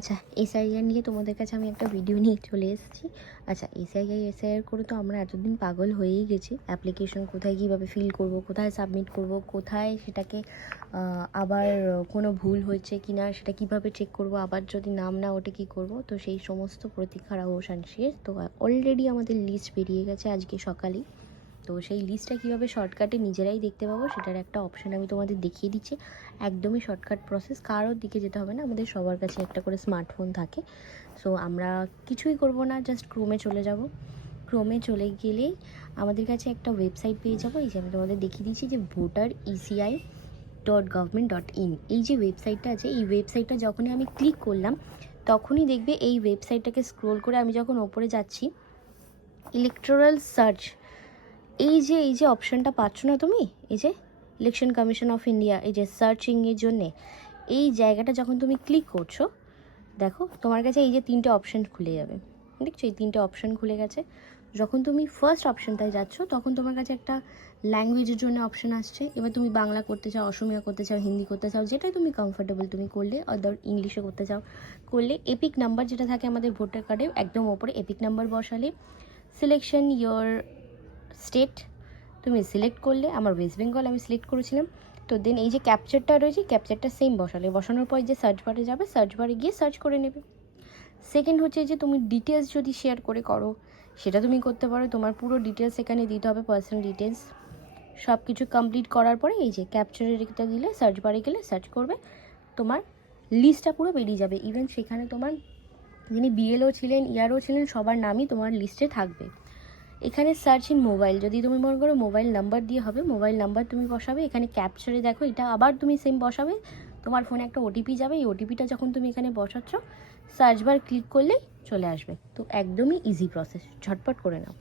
আচ্ছা, এসআইআর নিয়ে তোমাদের কাছে আমি একটা ভিডিও নিয়ে চলে এসেছি। আচ্ছা, এসআইআর করে তো আমরা এতদিন পাগল হয়েই গেছি। অ্যাপ্লিকেশন কোথায় কীভাবে ফিল করব, কোথায় সাবমিট করব, কোথায় সেটাকে আবার কোনো ভুল হয়েছে কি না সেটা কীভাবে চেক করব, আবার যদি নাম না ওঠে কী করব। তো সেই সমস্ত প্রতীক্ষার অবসান শেষ। তো অলরেডি আমাদের লিস্ট বেরিয়ে গেছে আজকে সকালেই। তো সেই লিস্টটা কীভাবে শর্টকাটে নিজেরাই দেখতে পাবো সেটার একটা অপশান আমি তোমাদের দেখিয়ে দিচ্ছি। একদমই শর্টকাট প্রসেস, কারোর দিকে যেতে হবে না, আমাদের সবার কাছে একটা করে স্মার্টফোন থাকে। সো আমরা কিছুই করব না, জাস্ট ক্রোমে চলে যাব। ক্রোমে চলে গেলেই আমাদের কাছে একটা ওয়েবসাইট পেয়ে যাবো। এই যে আমি তোমাদের দেখিয়ে দিচ্ছি যে voter.eci.government.in, এই যে ওয়েবসাইটটা আছে, এই ওয়েবসাইটটা যখনই আমি ক্লিক করলাম তখনই দেখবে এই ওয়েবসাইটটাকে স্ক্রোল করে আমি যখন ওপরে যাচ্ছি, ইলেকটোরাল সার্চ, এই যে অপশানটা পাচ্ছ না তুমি, এই যে ইলেকশন কমিশন অফ ইন্ডিয়া, এই যে সার্চিংয়ের জন্যে এই জায়গাটা যখন তুমি ক্লিক করছো, দেখো তোমার কাছে এই যে 3টে অপশান খুলে যাবে। দেখছো এই 3টে অপশান খুলে গেছে। যখন তুমি ফার্স্ট অপশানটায় যাচ্ছ তখন তোমার কাছে একটা ল্যাঙ্গুয়েজের জন্য অপশান আসছে। এবার তুমি বাংলা করতে চাও, অসমিয়া করতে চাও, হিন্দি করতে চাও, যেটাই তুমি কমফোর্টেবল তুমি করলে, অদার ইংলিশে করতে চাও করলে। এপিক নাম্বার যেটা থাকে আমাদের ভোটার কার্ডে একদম ওপরে, এপিক নাম্বার বসালে সিলেকশন ইয়োর স্টেট তুমি সিলেক্ট করলে। আমার ওয়েস্ট বেঙ্গল আমি সিলেক্ট করেছিলাম। তো দেন এই যে ক্যাপচারটা রয়েছে, ক্যাপচারটা সেম বসালে, বসানোর পর যে সার্চ বারে যাবে, সার্চ বারে গিয়ে সার্চ করে নেবে। সেকেন্ড হচ্ছে যে তুমি ডিটেলস যদি শেয়ার করো সেটা তুমি করতে পারো। তোমার পুরো ডিটেলস এখানে দিতে হবে, পার্সোনাল ডিটেলস সব কিছু কমপ্লিট করার পরে এই যে ক্যাপচারের এটা দিলে সার্চ বারে গেলে সার্চ করবে, তোমার লিস্টটা পুরো বেরিয়ে যাবে। ইভেন সেখানে তোমার যিনি বিএলও ছিলেন, ইয়ারও ছিলেন, সবার নামই তোমার লিস্টে থাকবে। এখানে সার্চ ইন মোবাইল, যদি তুমি মনে করো মোবাইল নাম্বার দিয়ে হবে, মোবাইল নাম্বার তুমি বসাবে। এখানে ক্যাপচারে দেখো এটা আবার তুমি সেম বসাবে, তোমার ফোনে একটা ওটিপি যাবে। এই ওটিপিটা যখন তুমি এখানে বসাচ্ছ, সার্চ বার ক্লিক করলেই চলে আসবে। তো একদমই ইজি প্রসেস, ঝটপট করে নাও।